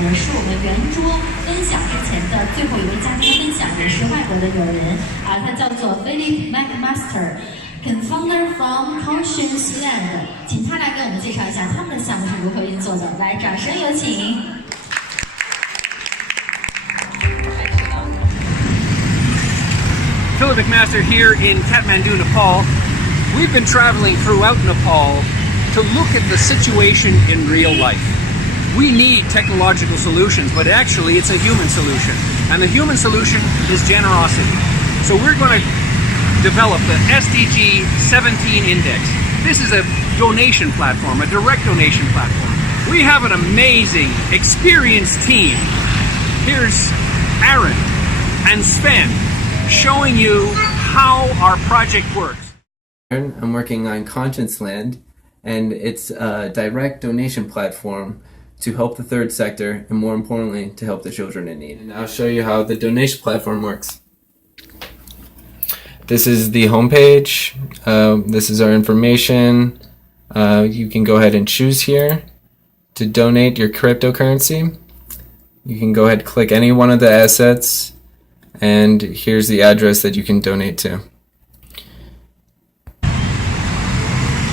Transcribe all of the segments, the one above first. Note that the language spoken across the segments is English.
也是我们圆桌分享之前的最后一位嘉宾分享，也是外国的友人啊，他叫做 McMaster。Confounder from Conscience Land， 请他来给我们介绍一下他们的项目是如何运作的。来，掌声有请。Philip McMaster here in Kathmandu, Nepal. We've been traveling throughout Nepal to look at the situation in real life. We need technological solutions, but actually it's a human solution. And the human solution is generosity. So we're going to develop the SDG 17 Index. This is a donation platform, a direct donation platform. We have an amazing, experienced team. Here's Aaron and Sven showing you how our project works. I'm working on Conscience Land, and it's a direct donation platform to help the third sector, and more importantly, to help the children in need. And I'll show you how the donation platform works. This is the homepage. This is our information. You can go ahead and choose here to donate your cryptocurrency. You can go ahead and click any one of the assets, and here's the address that you can donate to.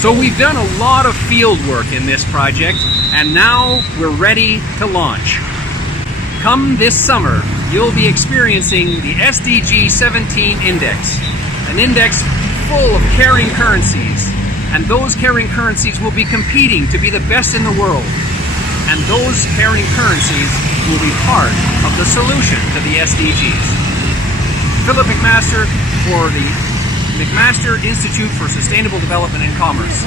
So we've done a lot of field work in this project, and now we're ready to launch. Come this summer, you'll be experiencing the SDG 17 Index, an index full of caring currencies, and those caring currencies will be competing to be the best in the world. And those caring currencies will be part of the solution to the SDGs. Philip McMaster for the McMaster Institute for Sustainable Development and Commerce.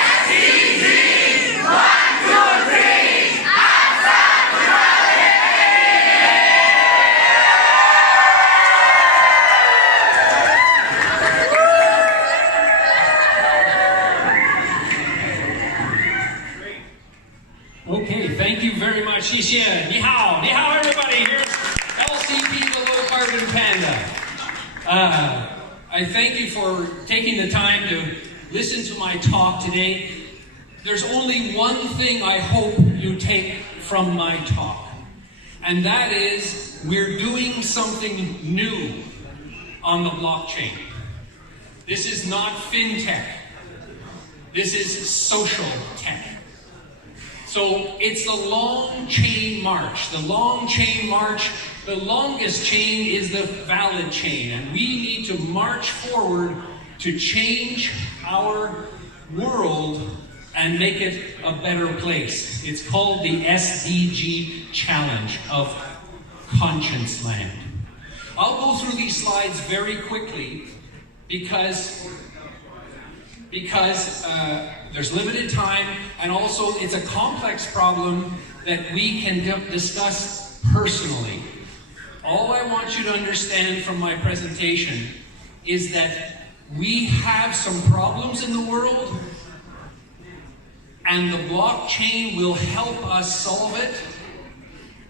SDGs, 1, 2, 3, Okay, thank you very much. 谢谢，你好，你好 everybody. Here's LCP, the Low Carbon Panda. I thank you for taking the time to listen to my talk today. There's only one thing I hope you take from my talk, and that is we're doing something new on the blockchain. This is not fintech. This is social tech. So it's the long chain march. The long chain march, the longest chain is the valid chain. And we need to march forward to change our world and make it a better place. It's called the SDG Challenge of Conscience Land. I'll go through these slides very quickly because there's limited time, and also it's a complex problem that we can discuss personally. All I want you to understand from my presentation is that we have some problems in the world, and the blockchain will help us solve it,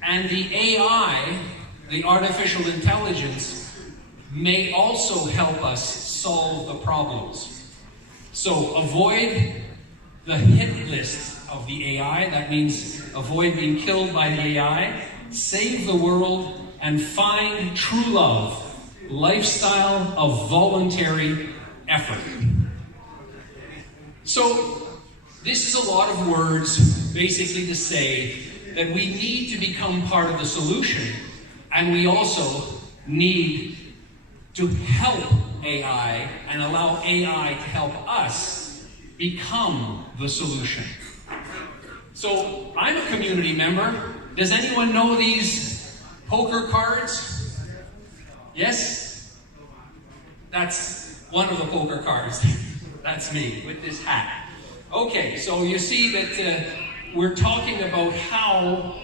and the AI, the artificial intelligence, may also help us solve the problems. So avoid the hit list of the AI. That means avoid being killed by the AI, save the world, and find true love, lifestyle of voluntary effort. So this is a lot of words basically to say that we need to become part of the solution, and we also need to help AI and allow AI to help us become the solution. So I'm a community member. Does anyone know these poker cards? Yes? That's one of the poker cards. That's me with this hat. Okay, so you see that we're talking about how,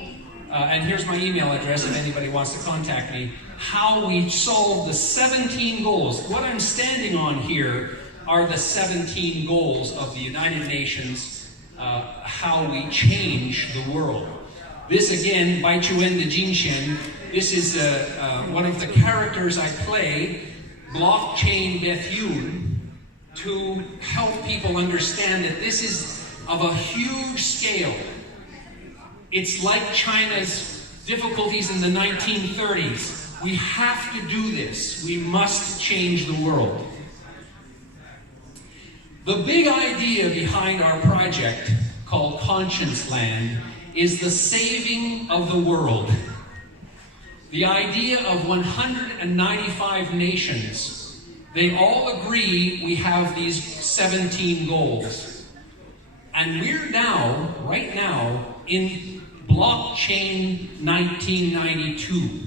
and here's my email address if anybody wants to contact me, how we solve the 17 goals. What I'm standing on here are the 17 goals of the United Nations, how we change the world. This again, Bai Chuen de Jinxian, this is one of the characters I play, Blockchain Bethune, to help people understand that this is of a huge scale. It's like China's difficulties in the 1930s. We have to do this. We must change the world. The big idea behind our project, called Conscience Land, is the saving of the world. The idea of 195 nations. They all agree we have these 17 goals. And we're now, right now, in blockchain 1992.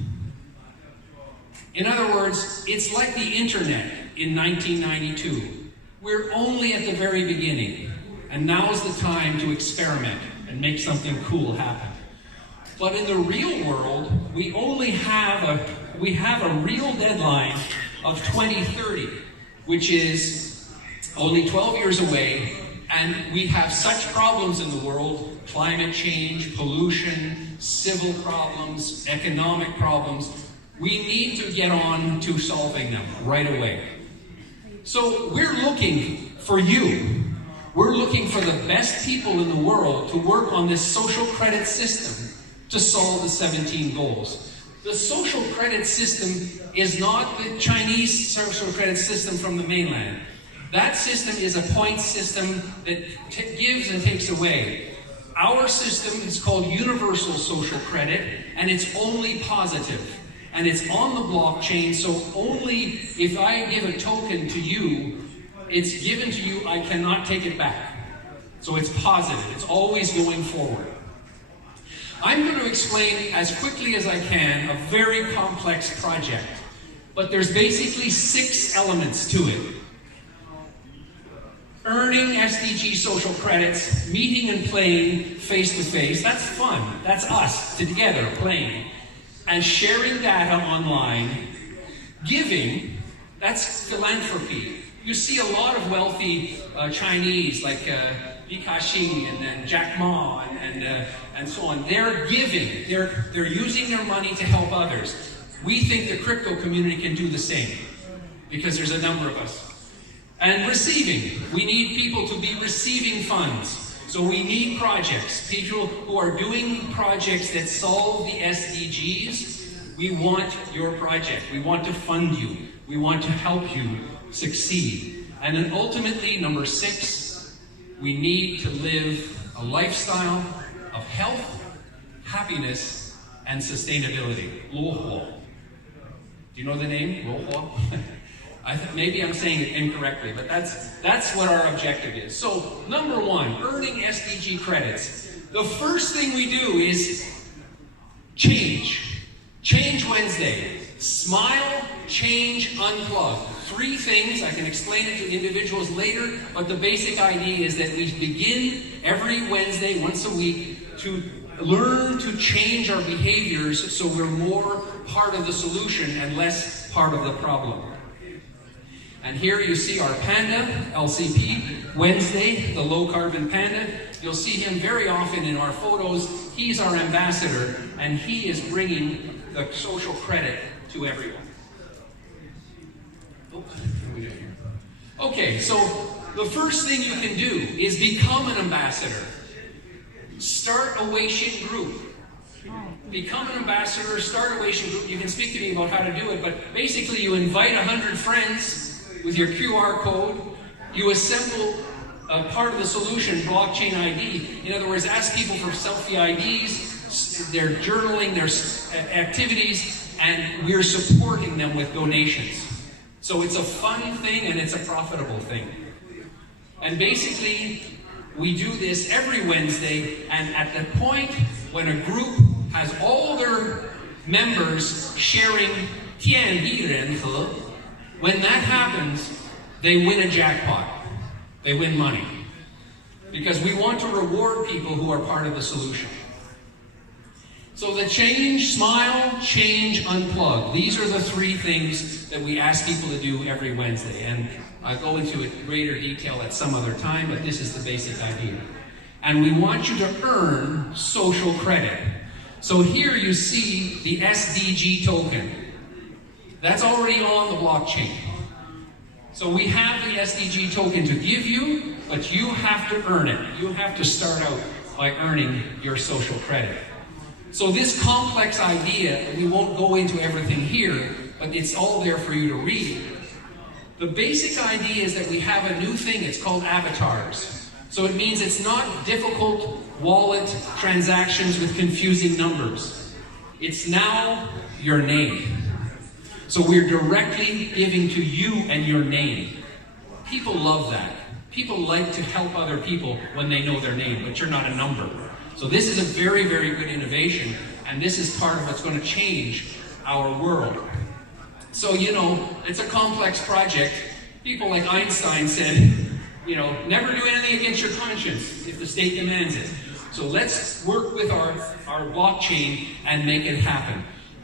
In other words, it's like the internet in 1992. We're only at the very beginning, and now's the time to experiment and make something cool happen. But in the real world, we only have a real deadline of 2030, which is only 12 years away, and we have such problems in the world: climate change, pollution, civil problems, economic problems. We need to get on to solving them right away. So we're looking for you. We're looking for the best people in the world to work on this social credit system to solve the 17 goals. The social credit system is not the Chinese social credit system from the mainland. That system is a point system that gives and takes away. Our system is called universal social credit, and it's only positive. And it's on the blockchain, so only if I give a token to you, it's given to you, I cannot take it back. So it's positive, it's always going forward. I'm going to explain as quickly as I can a very complex project, but there's basically 6 elements to it. Earning SDG social credits, meeting and playing face-to-face, that's fun, that's us together playing. And sharing data online. Giving, that's philanthropy. You see a lot of wealthy Chinese, like Li Ka-shing and then Jack Ma and so on. They're giving. They're using their money to help others. We think the crypto community can do the same, because there's a number of us. And receiving. We need people to be receiving funds. So we need projects, people who are doing projects that solve the SDGs. We want your project. We want to fund you. We want to help you succeed. And then ultimately, number 6, we need to live a lifestyle of health, happiness, and sustainability. 罗火. Do you know the name? 罗火? Maybe I'm saying it incorrectly, but that's what our objective is. So, number 1, earning SDG credits. The first thing we do is change. Change Wednesday. Smile, change, unplug. 3 things. I can explain it to individuals later, but the basic idea is that we begin every Wednesday, once a week, to learn to change our behaviors so we're more part of the solution and less part of the problem. And here you see our panda, LCP, Wednesday, the low-carbon panda. You'll see him very often in our photos. He's our ambassador, and he is bringing the social credit to everyone. Oh, what do we do here? Okay, so the first thing you can do is become an ambassador. Start a Weixin group. Become an ambassador, start a Weixin group. You can speak to me about how to do it, but basically you invite 100 friends with your QR code. You assemble a part of the solution, blockchain ID. In other words, ask people for selfie IDs, their journaling, their activities, and we're supporting them with donations. So it's a fun thing and it's a profitable thing. And basically, we do this every Wednesday, and at the point when a group has all their members sharing 天地人和, when that happens, they win a jackpot. They win money. Because we want to reward people who are part of the solution. So the change, smile, change, unplug. These are the 3 things that we ask people to do every Wednesday. And I'll go into it in greater detail at some other time, but this is the basic idea. And we want you to earn social credit. So here you see the SDG token. That's already on the blockchain. So we have the SDG token to give you, but you have to earn it. You have to start out by earning your social credit. So this complex idea, we won't go into everything here, but it's all there for you to read. The basic idea is that we have a new thing, it's called avatars. So it means it's not difficult wallet transactions with confusing numbers. It's now your name. So we're directly giving to you and your name. People love that. People like to help other people when they know their name, but you're not a number. So this is a very, very good innovation, and this is part of what's going to change our world. So, you know, it's a complex project. People like Einstein said, you know, never do anything against your conscience if the state demands it. So let's work with our blockchain and make it happen.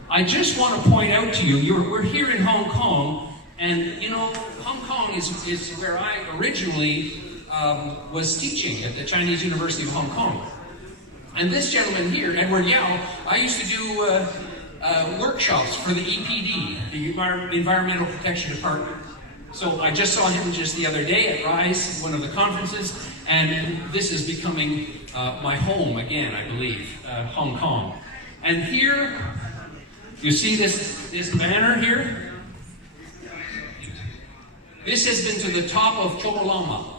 I just want to point out to you, we're here in Hong Kong, and you know, Hong Kong is where I originally was teaching at the Chinese University of Hong Kong. And this gentleman here, Edward Yao, I used to do workshops for the EPD, the Environmental Protection Department. So I just saw him just the other day at RISE, one of the conferences, and this is becoming my home again, I believe, Hong Kong. And here, you see this banner here? This has been to the top of Cholama.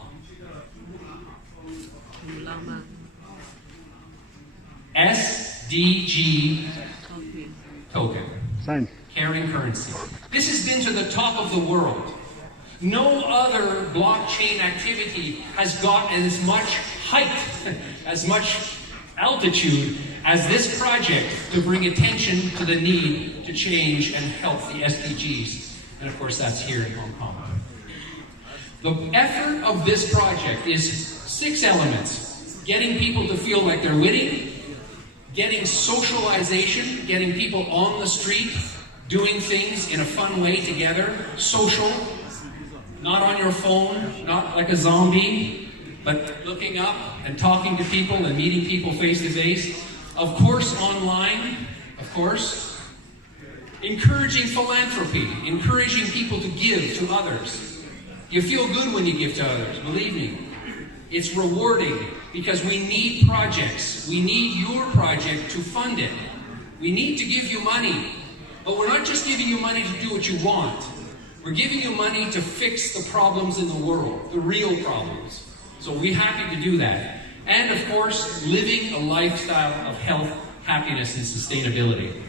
SDG token. Sign. Carrying currency. This has been to the top of the world. No other blockchain activity has got as much height, as much altitude as this project to bring attention to the need to change and help the SDGs. And of course, that's here in Hong Kong. The effort of this project is 6 elements. Getting people to feel like they're winning, getting socialization, getting people on the street, doing things in a fun way together, social, not on your phone, not like a zombie, but looking up and talking to people and meeting people face to face. Of course, online, of course. Encouraging philanthropy, encouraging people to give to others. You feel good when you give to others, believe me. It's rewarding because we need projects. We need your project to fund it. We need to give you money, but we're not just giving you money to do what you want. We're giving you money to fix the problems in the world, the real problems. So we're happy to do that. And of course, living a lifestyle of health, happiness, and sustainability.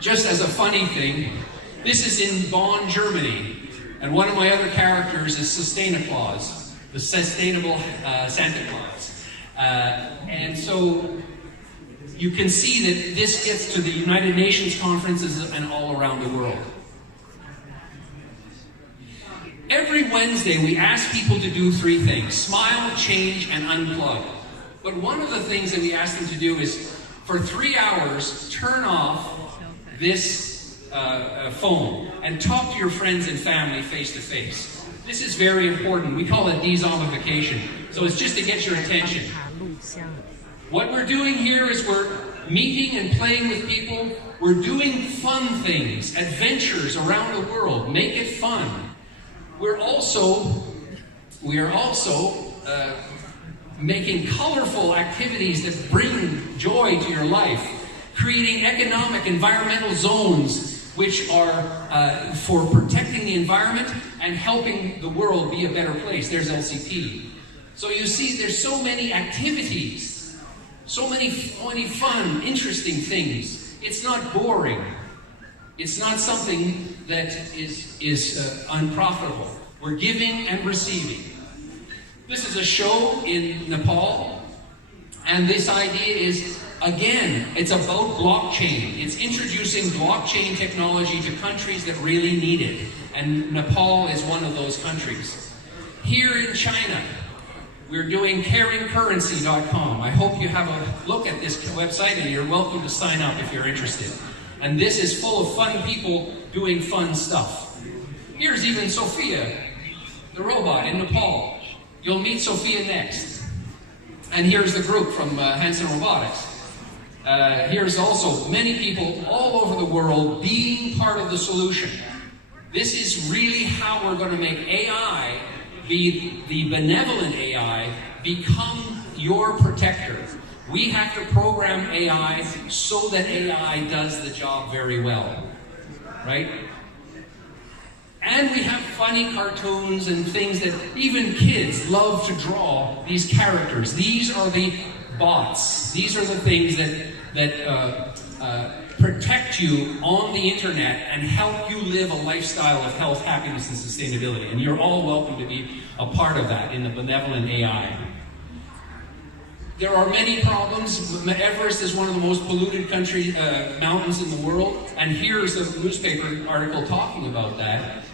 Just as a funny thing, this is in Bonn, Germany, and one of my other characters is Sustaina Claus, the sustainable Santa Claus. And so you can see that this gets to the United Nations conferences and all around the world. Every Wednesday, we ask people to do 3 things: smile, change, and unplug. But one of the things that we ask them to do is, for 3 hours, turn off this phone and talk to your friends and family face to face. This is very important. We call it de-zombification. So it's just to get your attention. What we're doing here is we're meeting and playing with people. We're doing fun things, adventures around the world. Make it fun. We are also making colorful activities that bring joy to your life, creating economic, environmental zones which are for protecting the environment and helping the world be a better place. There's LCP. So you see, there's so many activities, so many fun, interesting things. It's not boring. It's not something that is unprofitable. We're giving and receiving. This is a show in Nepal, and this idea is, again, it's about blockchain. It's introducing blockchain technology to countries that really need it, and Nepal is one of those countries. Here in China, we're doing caringcurrency.com. I hope you have a look at this website, and you're welcome to sign up if you're interested. And this is full of fun people doing fun stuff. Here's even Sophia, the robot in Nepal. You'll meet Sophia next. And here's the group from Hanson Robotics. Here's also many people all over the world being part of the solution. This is really how we're going to make AI be the benevolent AI, become your protector. We have to program AI so that AI does the job very well, right? And we have funny cartoons and things that even kids love to draw, these characters. These are the bots. These are the things that protect you on the internet and help you live a lifestyle of health, happiness, and sustainability. And you're all welcome to be a part of that in the benevolent AI. There are many problems. Everest is one of the most polluted mountains in the world, and here's a newspaper article talking about that.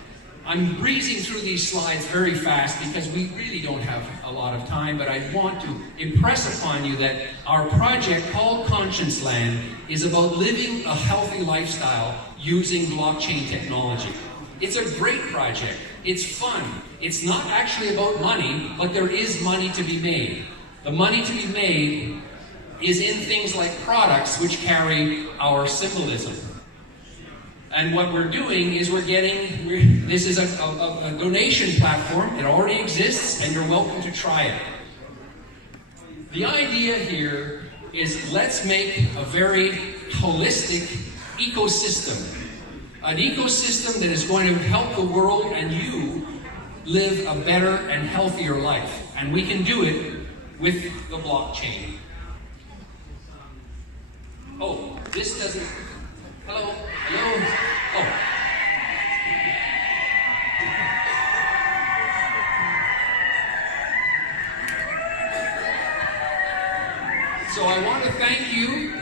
I'm breezing through these slides very fast because we really don't have a lot of time, but I want to impress upon you that our project called Conscience Land is about living a healthy lifestyle using blockchain technology. It's a great project. It's fun. It's not actually about money, but there is money to be made. The money to be made is in things like products which carry our symbolism. And what we're doing is this is a donation platform. It already exists, and you're welcome to try it. The idea here is let's make a very holistic ecosystem. An ecosystem that is going to help the world and you live a better and healthier life. And we can do it with the blockchain. Oh, this doesn't... Hello? Hello? Oh. So I want to thank you.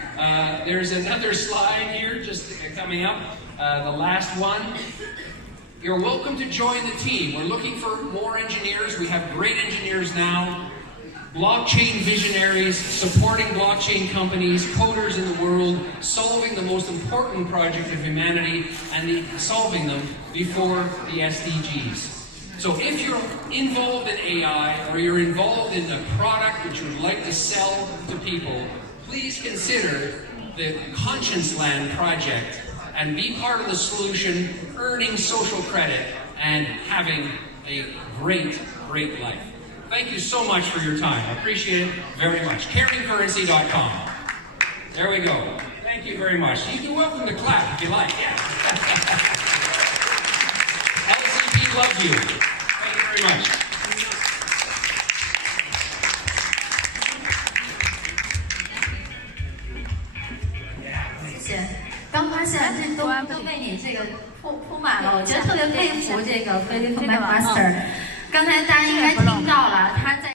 There's another slide here just coming up, the last one. You're welcome to join the team. We're looking for more engineers. We have great engineers now. Blockchain visionaries, supporting blockchain companies, coders in the world, solving the most important project of humanity and solving them before the SDGs. So if you're involved in AI or you're involved in a product which you would like to sell to people, please consider the Conscience Land project and be part of the solution, earning social credit and having a great, great life. Thank you so much for your time. I appreciate it very much. CaringCurrency.com. There we go. Thank you very much. You're welcome to clap if you like. Yeah. LCP loves you. Thank you very much. 谢谢。刚发现这都被你这个铺满了，我觉得特别佩服这个菲利普 McMaster。刚才大家应该听到了他在。